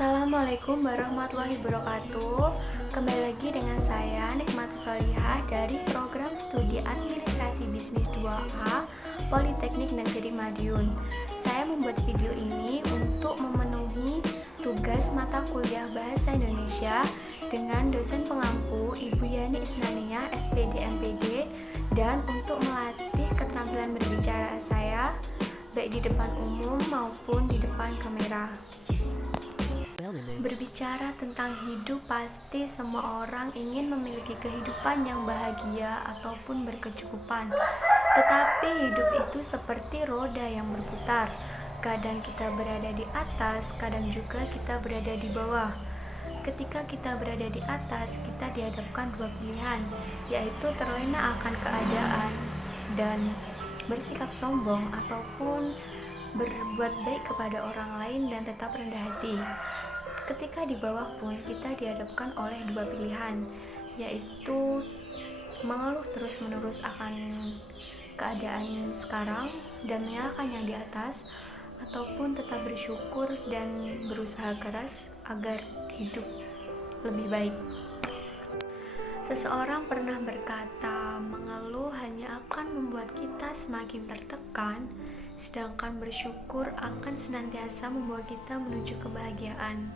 Assalamualaikum warahmatullahi wabarakatuh. Kembali lagi dengan saya Nikmati Solihah dari program studi Administrasi Bisnis 2A Politeknik Negeri Madiun. Saya membuat video ini untuk memenuhi tugas mata kuliah Bahasa Indonesia dengan dosen pengampu Ibu Yani Isnania SPD MPD, dan untuk melatih keterampilan berbicara saya baik di depan umum maupun di depan kamera. Berbicara tentang hidup, pasti semua orang ingin memiliki kehidupan yang bahagia ataupun berkecukupan. Tetapi hidup itu seperti roda yang berputar. Kadang kita berada di atas, kadang juga kita berada di bawah. Ketika kita berada di atas, kita dihadapkan dua pilihan, yaitu terlena akan keadaan dan bersikap sombong, ataupun berbuat baik kepada orang lain dan tetap rendah hati. Ketika di bawah pun kita dihadapkan oleh dua pilihan, yaitu mengeluh terus-menerus akan keadaan sekarang dan menyalahkan yang di atas, ataupun tetap bersyukur dan berusaha keras agar hidup lebih baik. Seseorang pernah berkata, mengeluh hanya akan membuat kita semakin tertekan, sedangkan bersyukur akan senantiasa membawa kita menuju kebahagiaan.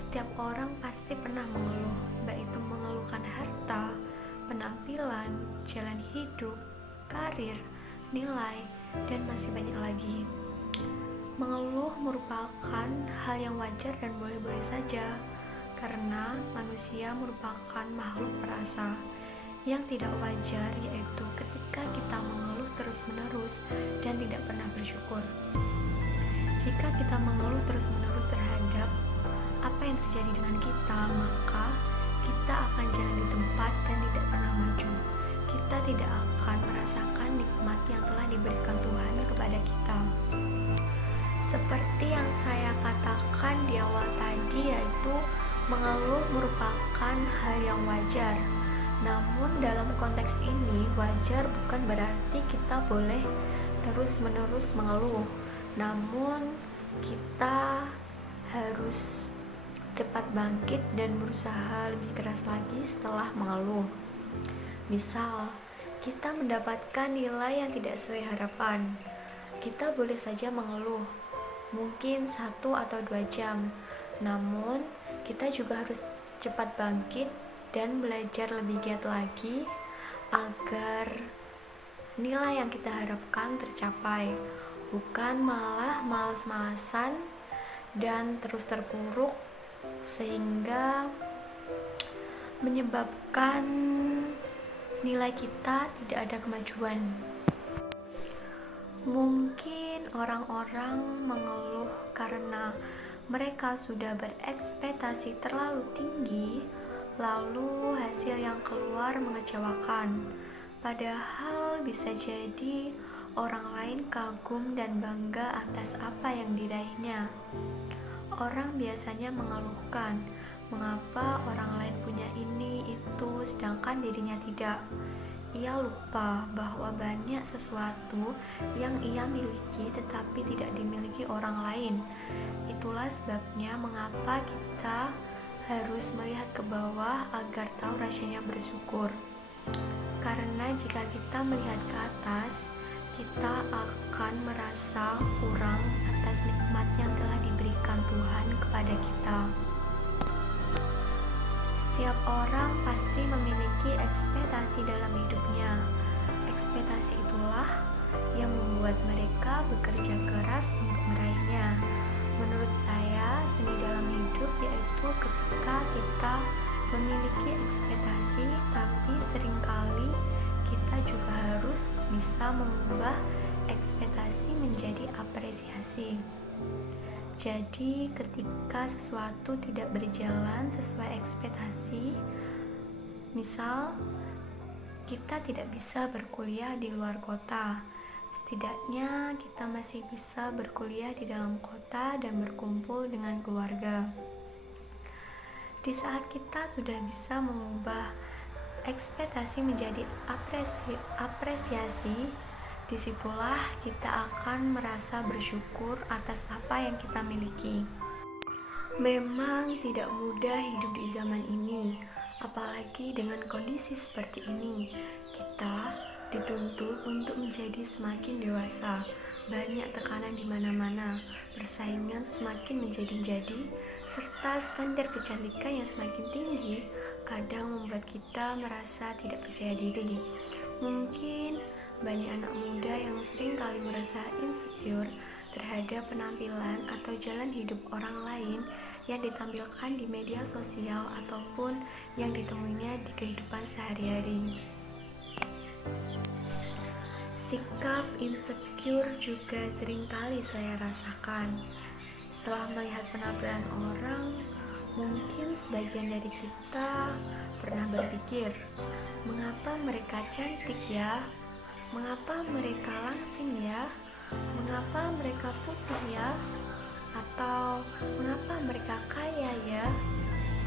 Setiap orang pasti pernah mengeluh, baik itu mengeluhkan harta, penampilan, jalan hidup, karir, nilai, dan masih banyak lagi. Mengeluh merupakan hal yang wajar dan boleh-boleh saja, karena manusia merupakan makhluk perasa. Yang tidak wajar yaitu ketika kita mengeluh terus-menerus dan tidak pernah bersyukur. Jika kita mengeluh terus-menerus terhadap apa yang terjadi dengan kita, maka kita akan jalan di tempat dan tidak pernah maju. Kita tidak akan merasakan nikmat yang telah diberikan Tuhan kepada kita. Seperti yang saya katakan di awal tadi, yaitu mengeluh merupakan hal yang wajar. Namun dalam konteks ini, wajar bukan berarti kita boleh terus-menerus mengeluh. Namun kita harus cepat bangkit dan berusaha lebih keras lagi setelah mengeluh. Misal, kita mendapatkan nilai yang tidak sesuai harapan. Kita boleh saja mengeluh, mungkin 1 atau 2 jam. Namun, kita juga harus cepat bangkit dan belajar lebih giat lagi agar nilai yang kita harapkan tercapai, bukan malah malas-malasan dan terus terpuruk sehingga menyebabkan nilai kita tidak ada kemajuan. Mungkin orang-orang mengeluh karena mereka sudah berekspektasi terlalu tinggi, lalu hasil yang keluar mengecewakan. Padahal bisa jadi orang lain kagum dan bangga atas apa yang diraihnya. Orang biasanya mengeluhkan, mengapa orang lain punya ini, itu, sedangkan dirinya tidak. Ia lupa bahwa banyak sesuatu yang ia miliki tetapi tidak dimiliki orang lain. Itulah sebabnya mengapa kita harus melihat ke bawah agar tahu rasanya bersyukur. Karena jika kita melihat ke atas, kita akan merasa kurang atas nikmat yang telah diberikan Tuhan kepada kita. Setiap orang pasti memiliki ekspektasi dalam hidupnya. Ekspektasi itulah yang membuat mereka bekerja keras untuk meraihnya. Menurut saya, seni dalam hidup yaitu ketika kita memiliki ekspektasi, tapi seringkali kita juga harus bisa mengubah ekspektasi menjadi apresiasi. Jadi ketika sesuatu tidak berjalan sesuai ekspektasi, misal kita tidak bisa berkuliah di luar kota, setidaknya kita masih bisa berkuliah di dalam kota dan berkumpul dengan keluarga. Di saat kita sudah bisa mengubah ekspektasi menjadi apresiasi, disitulah kita akan merasa bersyukur atas apa yang kita miliki. Memang tidak mudah hidup di zaman ini, apalagi dengan kondisi seperti ini. Kita dituntut untuk menjadi semakin dewasa. Banyak tekanan di mana-mana, persaingan semakin menjadi-jadi, serta standar kecantikan yang semakin tinggi kadang membuat kita merasa tidak percaya diri. Mungkin banyak anak muda yang sering kali merasa insecure terhadap penampilan atau jalan hidup orang lain yang ditampilkan di media sosial ataupun yang ditemuinya di kehidupan sehari-hari. Sikap insecure juga seringkali saya rasakan. Setelah melihat penampilan orang, mungkin sebagian dari kita pernah berpikir, mengapa mereka cantik ya? Mengapa mereka langsing ya? Mengapa mereka putih ya? Atau mengapa mereka kaya ya?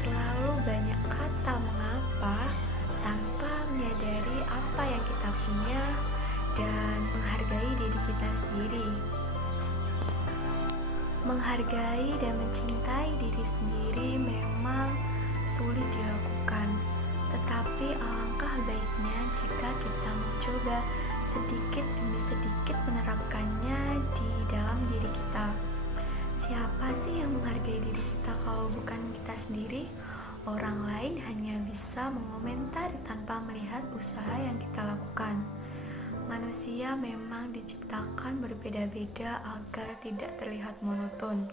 Terlalu banyak kata mengapa tanpa menyadari apa yang kita punya dan menghargai diri kita sendiri. Menghargai dan mencintai diri sendiri memang sulit dilakukan, tetapi alangkah baiknya jika kita mencoba sedikit demi sedikit menerapkannya di dalam diri kita. Siapa sih yang menghargai diri kita kalau bukan kita sendiri? Orang lain hanya bisa mengomentari tanpa melihat usaha yang kita lakukan. Manusia memang diciptakan berbeda-beda agar tidak terlihat monoton.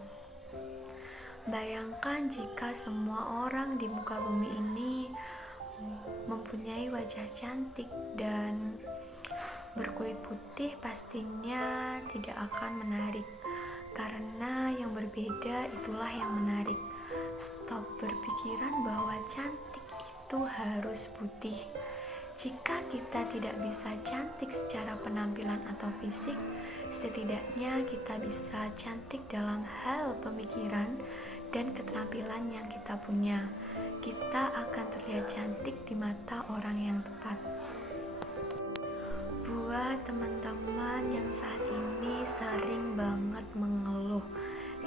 Bayangkan jika semua orang di muka bumi ini mempunyai wajah cantik dan berkulit putih, pastinya tidak akan menarik. Karena yang berbeda itulah yang menarik. Stop berpikiran bahwa cantik itu harus putih. Jika kita tidak bisa cantik secara penampilan atau fisik, setidaknya kita bisa cantik dalam hal pemikiran dan keterampilan yang kita punya. Kita akan terlihat cantik di mata orang yang tepat. Buat teman-teman yang saat ini sering banget mengeluh,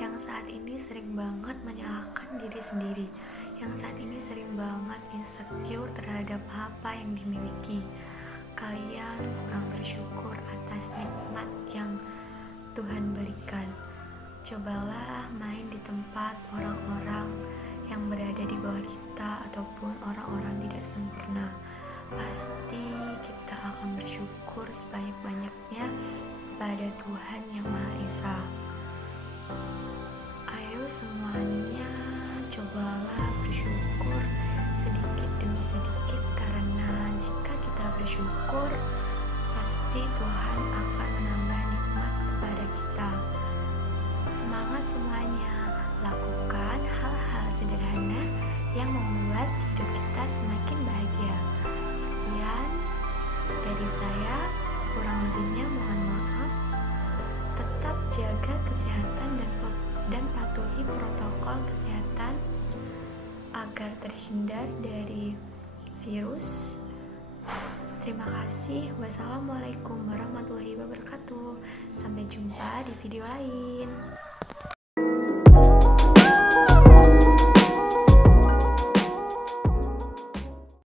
yang saat ini sering banget menyalahkan diri sendiri, yang saat ini sering banget insecure terhadap apa yang dimiliki, kalian kurang bersyukur atas nikmat yang Tuhan berikan. Cobalah main di tempat orang-orang yang berada di bawah kita ataupun orang-orang tidak sempurna. Pasti kita akan bersyukur sebanyak-banyaknya pada Tuhan yang Maha Esa. Ayo semuanya, cobalah bersyukur sedikit demi sedikit, karena jika kita bersyukur, pasti Tuhan akan menambah nikmat kepada kita. Semangat semuanya, lakukan hal-hal sederhana yang membuat hidup kita semakin bahagia. Sekian dari saya, kurang lebihnya mohon maaf. Tetap jaga kesehatan dan patuhi protokol kesehatan agar terhindar dari virus. Terima kasih. Wassalamualaikum warahmatullahi wabarakatuh. Sampai jumpa di video lain.